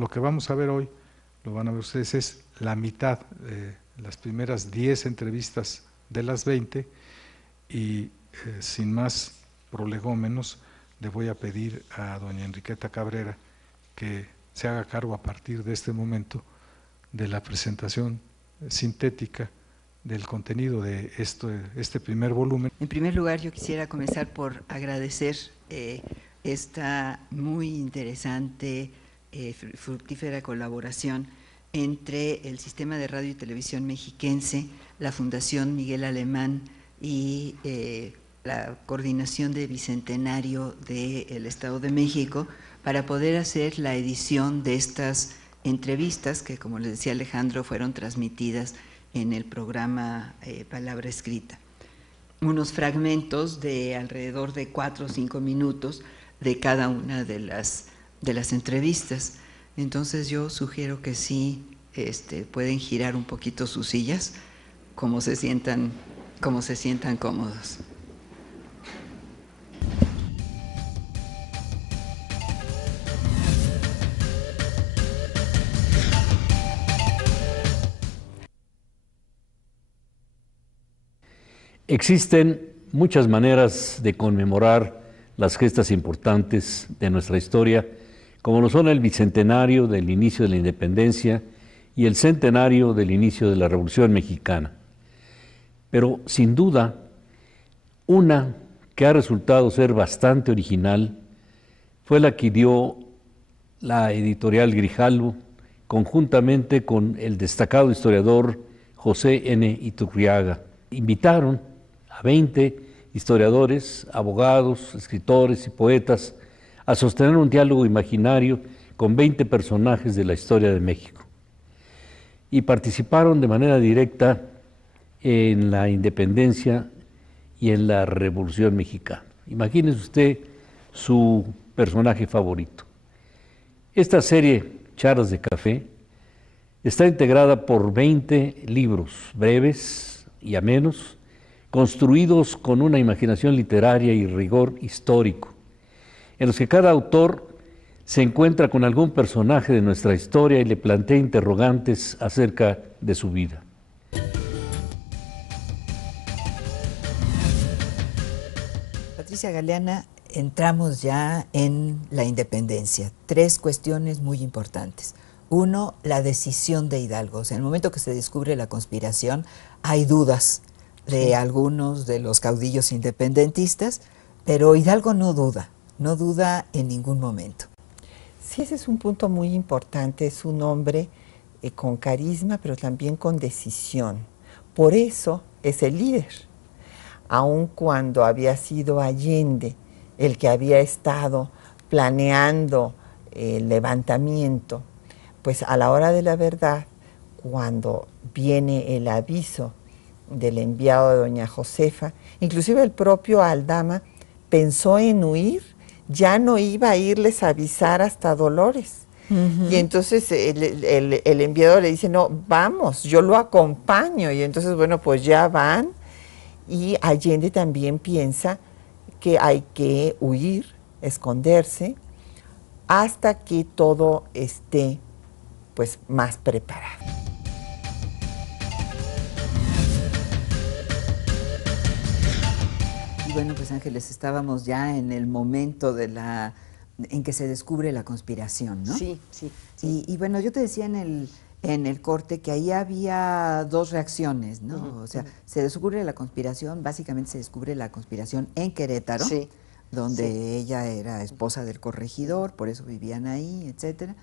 lo que vamos a ver hoy, lo van a ver ustedes, es la mitad, las primeras 10 entrevistas de las 20, y sin más prolegómenos, le voy a pedir a doña Enriqueta Cabrera que se haga cargo a partir de este momento de la presentación sintética del contenido de este primer volumen. En primer lugar, yo quisiera comenzar por agradecer esta muy interesante, fructífera colaboración entre el Sistema de Radio y Televisión Mexiquense, la Fundación Miguel Alemán y la Coordinación de Bicentenario del Estado de México para poder hacer la edición de estas entrevistas que, como les decía Alejandro, fueron transmitidas en el programa Palabra Escrita. Unos fragmentos de alrededor de 4 o 5 minutos de cada una de las entrevistas. Entonces yo sugiero que sí pueden girar un poquito sus sillas, como se sientan cómodos. Existen muchas maneras de conmemorar las gestas importantes de nuestra historia, como lo son el bicentenario del inicio de la independencia y el centenario del inicio de la Revolución Mexicana. Pero sin duda, una que ha resultado ser bastante original fue la que dio la editorial Grijalbo conjuntamente con el destacado historiador José N. Iturriaga. Invitaron a 20 historiadores, abogados, escritores y poetas a sostener un diálogo imaginario con 20 personajes de la historia de México. Y participaron de manera directa en la independencia y en la Revolución Mexicana. Imagínese usted su personaje favorito. Esta serie, Charlas de Café, está integrada por 20 libros breves y amenos, construidos con una imaginación literaria y rigor histórico, en los que cada autor se encuentra con algún personaje de nuestra historia y le plantea interrogantes acerca de su vida. Patricia Galeana, entramos ya en la independencia. 3 cuestiones muy importantes. Uno, la decisión de Hidalgo. O sea, en el momento que se descubre la conspiración, hay dudas de algunos de los caudillos independentistas, pero Hidalgo no duda en ningún momento. Sí, ese es un punto muy importante. Es un hombre con carisma, pero también con decisión. Por eso es el líder. Aun cuando había sido Allende el que había estado planeando el levantamiento, pues a la hora de la verdad, cuando viene el aviso del enviado de doña Josefa, inclusive el propio Aldama pensó en huir, ya no iba a irles a avisar hasta Dolores. Y entonces el enviado le dice, no, vamos, yo lo acompaño. Y entonces, bueno, pues ya van. Y Allende también piensa que hay que huir, esconderse, hasta que todo esté pues más preparado. Y bueno, pues Ángeles, estábamos ya en el momento en que se descubre la conspiración, ¿no? Sí. Y bueno, yo te decía en el corte que ahí había 2 reacciones, ¿no? O sea, se descubre la conspiración, básicamente se descubre la conspiración en Querétaro, donde ella era esposa del corregidor, por eso vivían ahí, etcétera.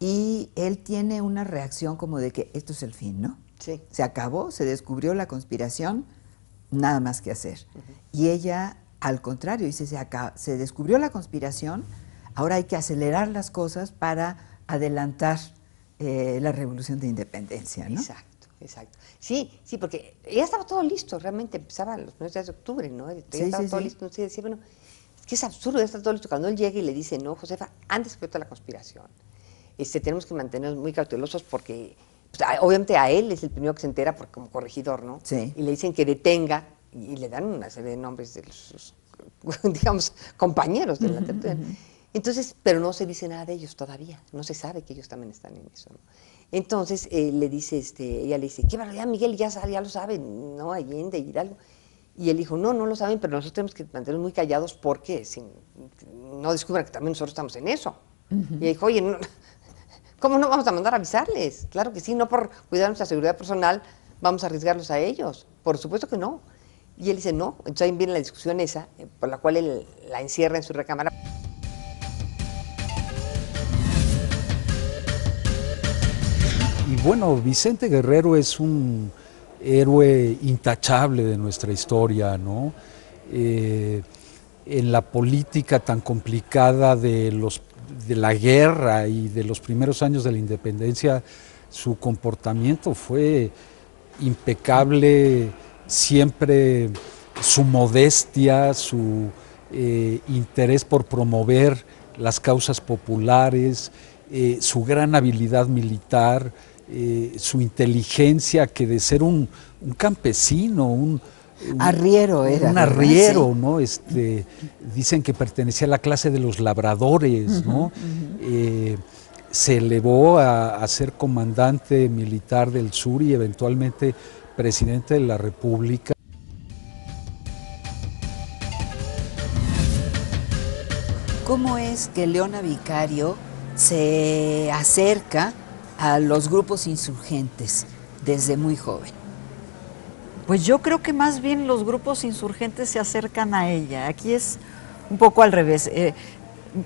Y él tiene una reacción como de que esto es el fin, ¿no? Sí. Se acabó, se descubrió la conspiración, nada más que hacer. Y ella, al contrario, dice, se descubrió la conspiración, ahora hay que acelerar las cosas para adelantar la revolución de independencia, ¿no? Exacto. Sí, porque ya estaba todo listo, realmente empezaban los primeros días de octubre, ¿no? Ya estaba todo listo, entonces decía, bueno, es que es absurdo, ya está todo listo. Cuando él llega y le dice, no, Josefa, antes que toda la conspiración, tenemos que mantenernos muy cautelosos porque, pues, obviamente a él es el primero que se entera como corregidor, ¿no? Sí. Y le dicen que detenga, y le dan una serie de nombres de sus, digamos, compañeros de la tertulia. Entonces, pero no se dice nada de ellos todavía, no se sabe que ellos también están en eso, ¿no? Entonces le dice, ella le dice, qué barbaridad, Miguel, ya lo saben, ¿no? Allende y Hidalgo. Y él dijo, no lo saben, pero nosotros tenemos que mantenernos muy callados porque no descubran que también nosotros estamos en eso. Y ella dijo, oye, ¿cómo no vamos a mandar a avisarles? Claro que sí, no por cuidar nuestra seguridad personal vamos a arriesgarlos a ellos. Por supuesto que no. Y él dice, no. Entonces ahí viene la discusión esa, por la cual él la encierra en su recámara. Y bueno, Vicente Guerrero es un héroe intachable de nuestra historia, ¿no? En la política tan complicada de la guerra y de los primeros años de la independencia, su comportamiento fue impecable, siempre su modestia, su interés por promover las causas populares, su gran habilidad militar, su inteligencia, que de ser un campesino, arriero era. Un arriero, ¿no? Dicen que pertenecía a la clase de los labradores, ¿no? Se elevó a ser comandante militar del sur y eventualmente presidente de la República. ¿Cómo es que Leona Vicario se acerca a los grupos insurgentes desde muy joven? Pues yo creo que más bien los grupos insurgentes se acercan a ella. Aquí es un poco al revés.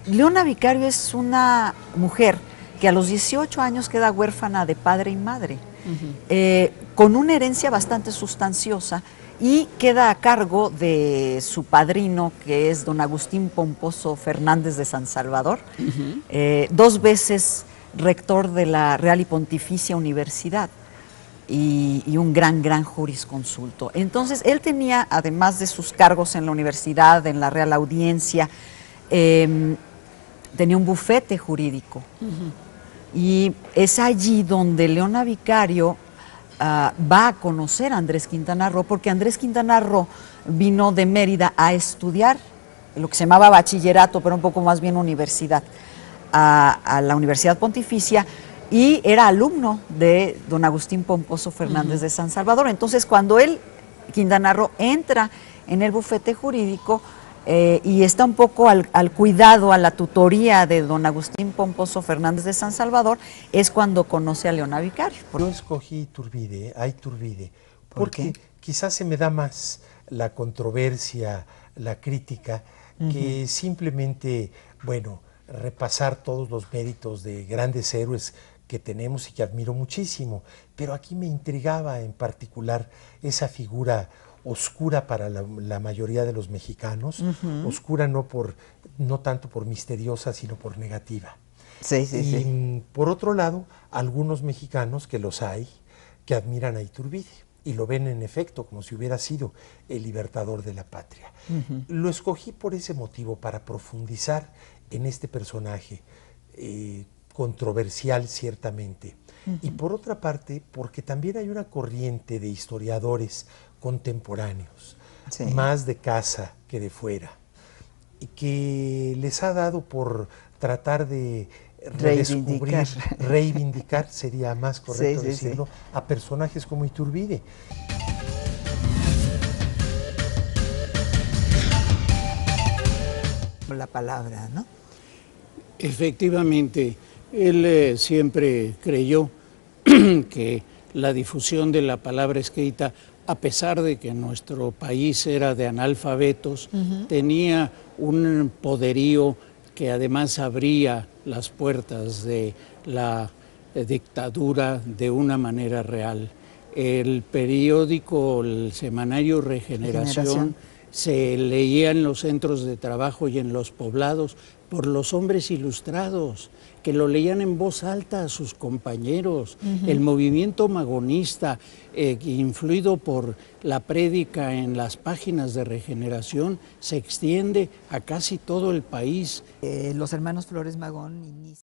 Leona Vicario es una mujer que a los 18 años queda huérfana de padre y madre, con una herencia bastante sustanciosa, y queda a cargo de su padrino, que es don Agustín Pomposo Fernández de San Salvador, 2 veces rector de la Real y Pontificia Universidad y un gran jurisconsulto. Entonces, él tenía, además de sus cargos en la universidad, en la Real Audiencia, tenía un bufete jurídico. Y es allí donde Leona Vicario va a conocer a Andrés Quintana Roo, porque Andrés Quintana Roo vino de Mérida a estudiar lo que se llamaba bachillerato, pero un poco más bien universidad, a la Universidad Pontificia, y era alumno de don Agustín Pomposo Fernández de San Salvador. Entonces, cuando Quintana Roo, entra en el bufete jurídico y está un poco al cuidado, a la tutoría de don Agustín Pomposo Fernández de San Salvador, es cuando conoce a Leona Vicario. Yo escogí Iturbide, porque quizás se me da más la controversia, la crítica, que simplemente, bueno, repasar todos los méritos de grandes héroes que tenemos y que admiro muchísimo. Pero aquí me intrigaba en particular esa figura oscura para la mayoría de los mexicanos, oscura no tanto por misteriosa, sino por negativa. Sí. Por otro lado, algunos mexicanos, que los hay, que admiran a Iturbide y lo ven en efecto como si hubiera sido el libertador de la patria. Lo escogí por ese motivo, para profundizar en este personaje controversial ciertamente. Y por otra parte, porque también hay una corriente de historiadores contemporáneos, más de casa que de fuera, y que les ha dado por tratar de reivindicar sería más correcto decirlo, a personajes como Iturbide. La palabra, ¿no? Efectivamente, él siempre creyó que la difusión de la palabra escrita, a pesar de que nuestro país era de analfabetos, tenía un poderío que además abría las puertas de la dictadura de una manera real. El periódico, el semanario Regeneración, se leía en los centros de trabajo y en los poblados por los hombres ilustrados, que lo leían en voz alta a sus compañeros. El movimiento magonista, influido por la prédica en las páginas de Regeneración, se extiende a casi todo el país. Los hermanos Flores Magón